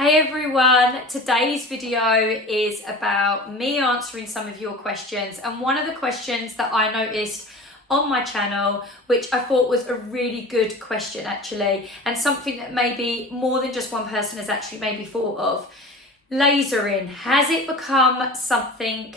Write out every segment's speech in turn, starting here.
Hey everyone, today's video is about me answering some of your questions, and one of the questions that I noticed on my channel, which I thought was a really good question actually, and something that maybe more than just one person has actually maybe thought of. Lasering, has it become something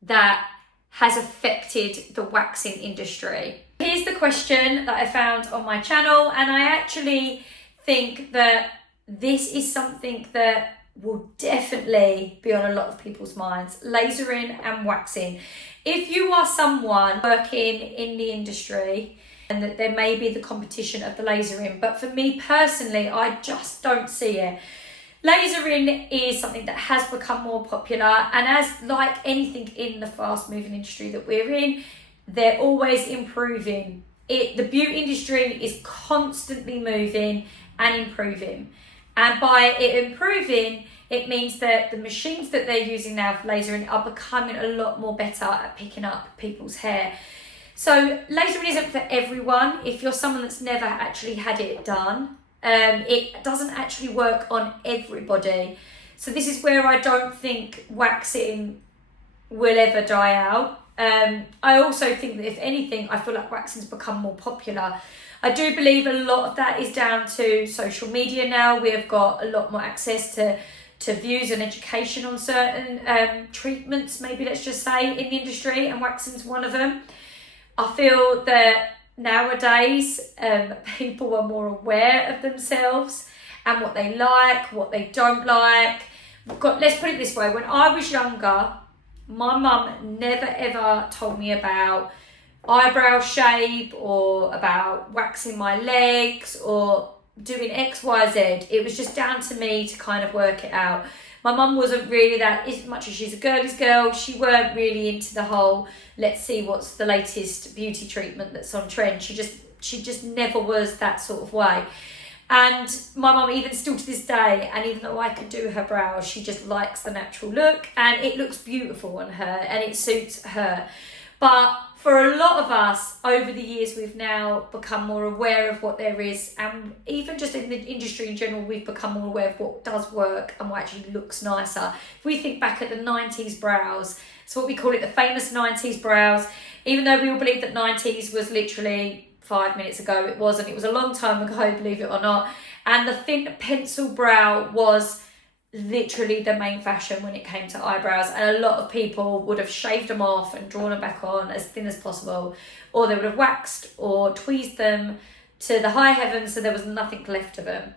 that has affected the waxing industry? Here's the question that I found on my channel, and I actually think that this is something that will definitely be on a lot of people's minds. Lasering and waxing. If you are someone working in the industry, and that there may be the competition of the lasering, but for me personally, I just don't see it. Lasering is something that has become more popular, and as like anything in the fast moving industry that we're in, they're always improving. The beauty industry is constantly moving and improving. And by it improving, it means that the machines that they're using now for lasering are becoming a lot more better at picking up people's hair. So lasering isn't for everyone. If you're someone that's never actually had it done, it doesn't actually work on everybody. So this is where I don't think waxing will ever die out. I also think that if anything, I feel like waxing's become more popular. I do believe a lot of that is down to social media now. We've got a lot more access to views and education on certain treatments, maybe let's just say, in the industry, and waxing's one of them. I feel that nowadays people are more aware of themselves and what they like, what they don't like. Let's put it this way, when I was younger, my mum never ever told me about eyebrow shape or about waxing my legs or doing XYZ. It was just down to me to kind of work it out. My mum wasn't really that, as much as she's a girly's girl, she weren't really into the whole, let's see what's the latest beauty treatment that's on trend. She just never was that sort of way. And my mum, even still to this day, and even though I could do her brows, she just likes the natural look, and it looks beautiful on her and it suits her. But for a lot of us, over the years, we've now become more aware of what there is, and even just in the industry in general, we've become more aware of what does work and what actually looks nicer. If we think back at the 90s brows, it's what we call it, the famous 90s brows. Even though we all believe that 90s was literally 5 minutes ago, it wasn't. It was a long time ago, believe it or not. And the thin pencil brow was literally the main fashion when it came to eyebrows, and a lot of people would have shaved them off and drawn them back on as thin as possible, or they would have waxed or tweezed them to the high heavens so there was nothing left of them.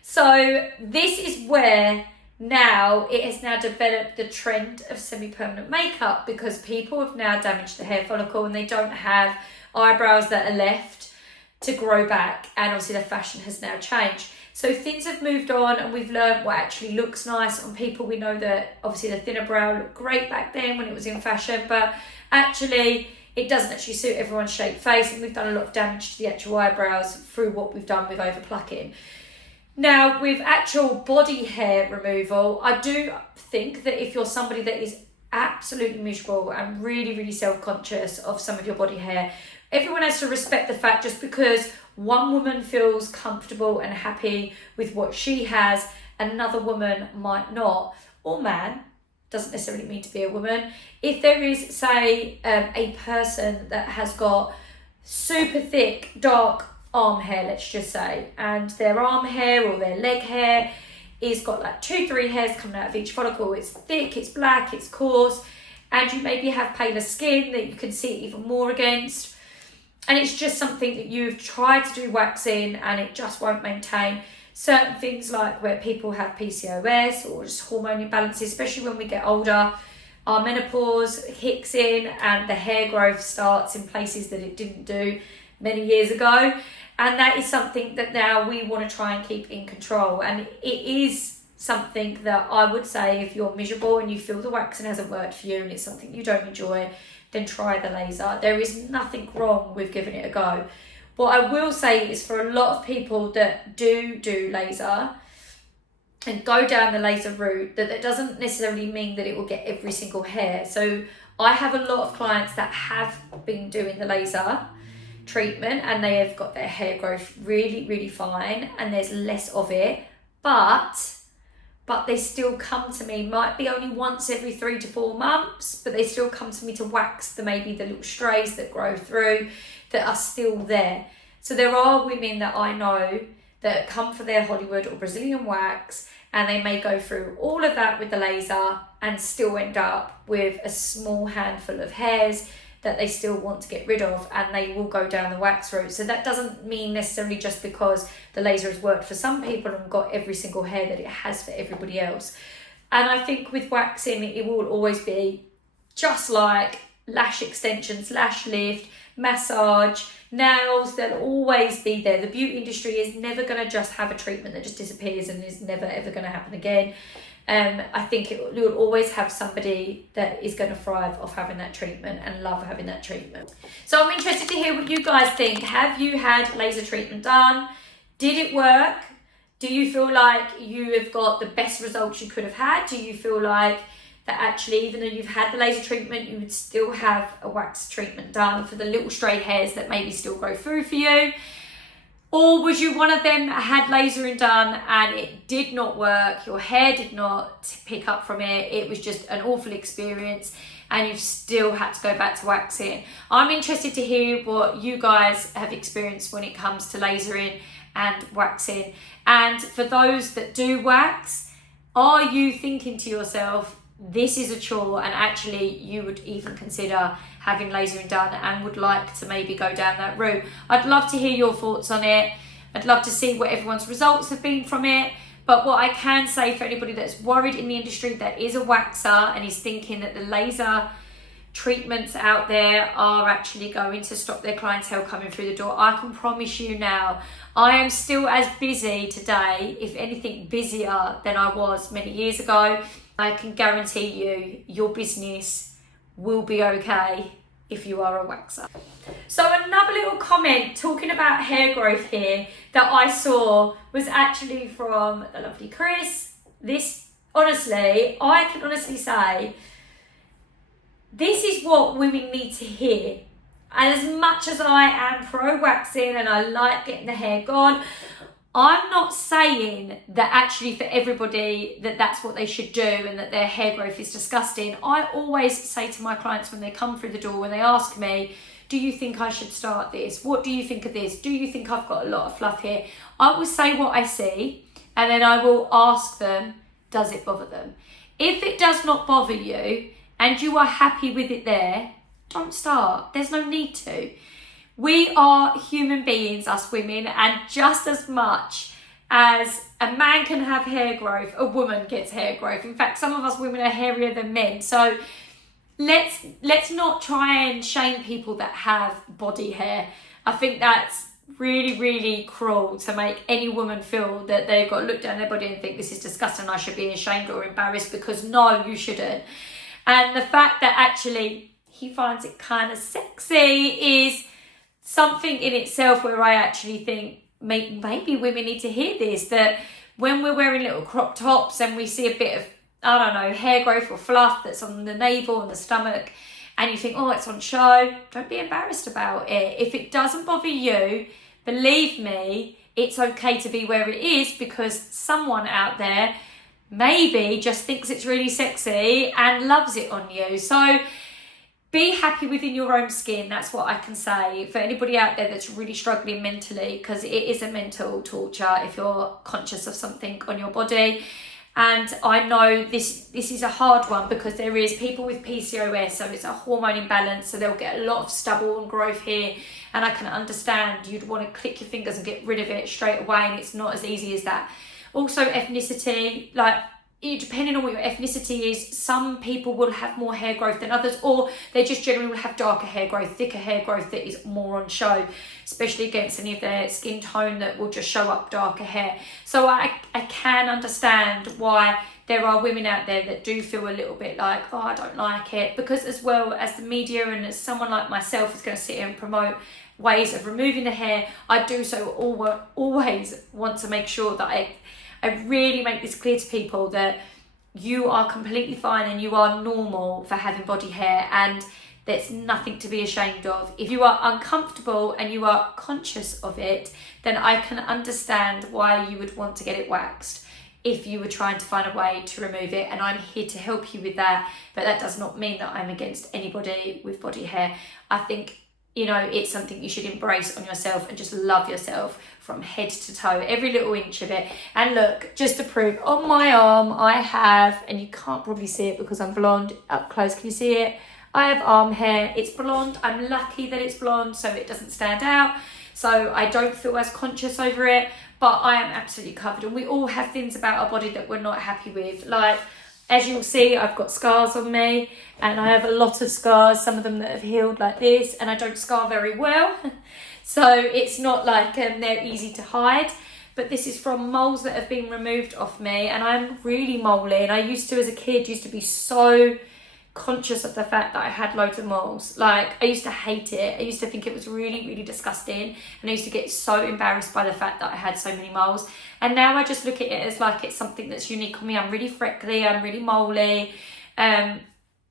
So this is where now it has now developed the trend of semi-permanent makeup, because people have now damaged the hair follicle and they don't have eyebrows that are left to grow back, and obviously the fashion has now changed. So things have moved on, and we've learned what actually looks nice on people. We know that obviously the thinner brow looked great back then when it was in fashion, but actually it doesn't actually suit everyone's shaped face, and we've done a lot of damage to the actual eyebrows through what we've done with overplucking. Now, with actual body hair removal, I do think that if you're somebody that is absolutely miserable and really, really self-conscious of some of your body hair, everyone has to respect the fact, just because one woman feels comfortable and happy with what she has, another woman might not, or man, doesn't necessarily mean to be a woman. If there is, say, a person that has got super thick, dark arm hair, let's just say, and their arm hair or their leg hair is got like 2-3 hairs coming out of each follicle, it's thick, it's black, it's coarse, and you maybe have paler skin that you can see even more against, and it's just something that you've tried to do waxing and it just won't maintain. Certain things like where people have PCOS or just hormone imbalances, especially when we get older, our menopause kicks in and the hair growth starts in places that it didn't do many years ago. And that is something that now we want to try and keep in control. And it is something that I would say, if you're miserable and you feel the waxing hasn't worked for you and it's something you don't enjoy, then try the laser. There is nothing wrong with giving it a go. What I will say is, for a lot of people that do laser and go down the laser route, that doesn't necessarily mean that it will get every single hair. So I have a lot of clients that have been doing the laser treatment and they have got their hair growth really, really fine and there's less of it. But but they still come to me. Might be only once every 3 to 4 months, but they still come to me to wax maybe the little strays that grow through that are still there. So there are women that I know that come for their Hollywood or Brazilian wax, and they may go through all of that with the laser and still end up with a small handful of hairs that they still want to get rid of, and they will go down the wax route. So that doesn't mean necessarily just because the laser has worked for some people and got every single hair that it has for everybody else. And I think with waxing, it will always be just like lash extensions, lash lift, massage, nails, they'll always be there. The beauty industry is never going to just have a treatment that just disappears and is never ever going to happen again. I think you'll always have somebody that is going to thrive off having that treatment and love having that treatment. So I'm interested to hear what you guys think. Have you had laser treatment done? Did it work? Do you feel like you have got the best results you could have had? Do you feel like that actually, even though you've had the laser treatment, you would still have a wax treatment done for the little stray hairs that maybe still grow through for you? Or was you one of them that had lasering done and it did not work, your hair did not pick up from it, it was just an awful experience and you've still had to go back to waxing? I'm interested to hear what you guys have experienced when it comes to lasering and waxing. And for those that do wax, are you thinking to yourself, this is a chore, and actually you would even consider having lasering done and would like to maybe go down that route? I'd love to hear your thoughts on it. I'd love to see what everyone's results have been from it. But what I can say for anybody that's worried in the industry that is a waxer and is thinking that the laser treatments out there are actually going to stop their clientele coming through the door, I can promise you now, I am still as busy today, if anything busier than I was many years ago. I can guarantee you your business will be okay if you are a waxer. So another little comment talking about hair growth here that I saw was actually from the lovely Chris. This, honestly, I can honestly say, this is what women need to hear. And as much as I am pro waxing and I like getting the hair gone, I'm not saying that actually for everybody that that's what they should do and that their hair growth is disgusting. I always say to my clients when they come through the door, when they ask me, do you think I should start this? What do you think of this? Do you think I've got a lot of fluff here? I will say what I see, and then I will ask them, does it bother them? If it does not bother you and you are happy with it there, don't start. There's no need to. We are human beings, us women, and just as much as a man can have hair growth, a woman gets hair growth. In fact, some of us women are hairier than men. So let's not try and shame people that have body hair. I think that's really, really cruel to make any woman feel that they've got to look down their body and think this is disgusting, I should be ashamed or embarrassed, because no, you shouldn't. And the fact that actually he finds it kind of sexy is something in itself where I actually think maybe women need to hear this, that when we're wearing little crop tops and we see a bit of, I don't know, hair growth or fluff that's on the navel and the stomach, and you think, oh, it's on show, don't be embarrassed about it. If it doesn't bother you, believe me, it's okay to be where it is, because someone out there maybe just thinks it's really sexy and loves it on you. So be happy within your own skin. That's what I can say for anybody out there that's really struggling mentally, because it is a mental torture if you're conscious of something on your body. And I know this is a hard one, because there is people with PCOS, so it's a hormone imbalance, so they'll get a lot of stubble and growth here, and I can understand you'd want to click your fingers and get rid of it straight away, and it's not as easy as that. Also ethnicity, like depending on what your ethnicity is, some people will have more hair growth than others, or they just generally will have darker hair growth, thicker hair growth that is more on show, especially against any of their skin tone that will just show up darker hair. So I can understand why there are women out there that do feel a little bit like, oh, I don't like it, because as well as the media and as someone like myself is going to sit here and promote ways of removing the hair, I do so always want to make sure that I really make this clear to people that you are completely fine and you are normal for having body hair, and there's nothing to be ashamed of. If you are uncomfortable and you are conscious of it, then I can understand why you would want to get it waxed. if you were trying to find a way to remove it, and I'm here to help you with that. But that does not mean that I'm against anybody with body hair. I think, you know, it's something you should embrace on yourself and just love yourself from head to toe, every little inch of it. And look, just to prove, on my arm I have, and you can't probably see it because I'm blonde, up close, can you see it? I have arm hair, it's blonde. I'm lucky that it's blonde so it doesn't stand out, so I don't feel as conscious over it, but I am absolutely covered. And we all have things about our body that we're not happy with. Like, as you'll see, I've got scars on me, and I have a lot of scars, some of them that have healed like this, and I don't scar very well. So it's not like they're easy to hide. But this is from moles that have been removed off me, and I'm really moly. And I used to, as a kid, be so conscious of the fact that I had loads of moles. Like, I used to hate it. I used to think it was really, really disgusting, and I used to get so embarrassed by the fact that I had so many moles. And now I just look at it as like it's something that's unique on me. I'm really freckly, I'm really moly.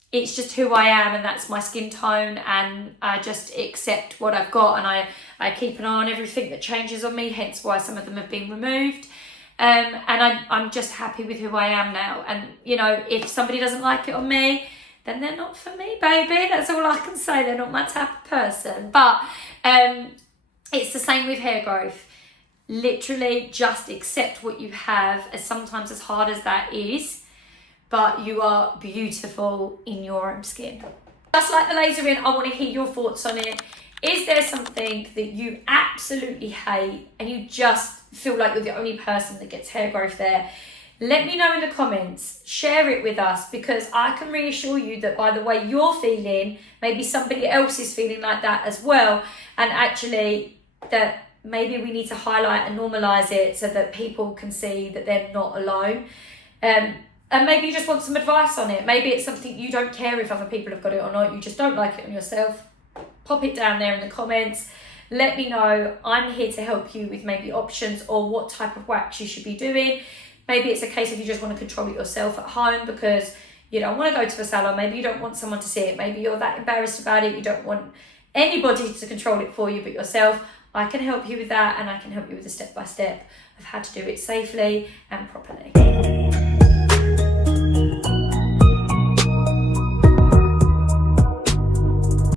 It's just who I am, and that's my skin tone, and I just accept what I've got, and I keep an eye on everything that changes on me, hence why some of them have been removed. And I'm just happy with who I am now. And, you know, if somebody doesn't like it on me, then they're not for me, baby. That's all I can say. They're not my type of person. But it's the same with hair growth. Literally just accept what you have, as sometimes as hard as that is, but you are beautiful in your own skin. Just like the laser in, I want to hear your thoughts on it. Is there something that you absolutely hate and you just feel like you're the only person that gets hair growth there? Let me know in the comments, share it with us, because I can reassure you that by the way you're feeling, maybe somebody else is feeling like that as well, and actually that maybe we need to highlight and normalise it so that people can see that they're not alone. And maybe you just want some advice on it. Maybe it's something you don't care if other people have got it or not, you just don't like it on yourself. Pop it down there in the comments. Let me know. I'm here to help you with maybe options or what type of wax you should be doing. Maybe it's a case of you just want to control it yourself at home because you don't want to go to a salon. Maybe you don't want someone to see it. Maybe you're that embarrassed about it. You don't want anybody to control it for you but yourself. I can help you with that, and I can help you with a step-by-step of how to do it safely and properly.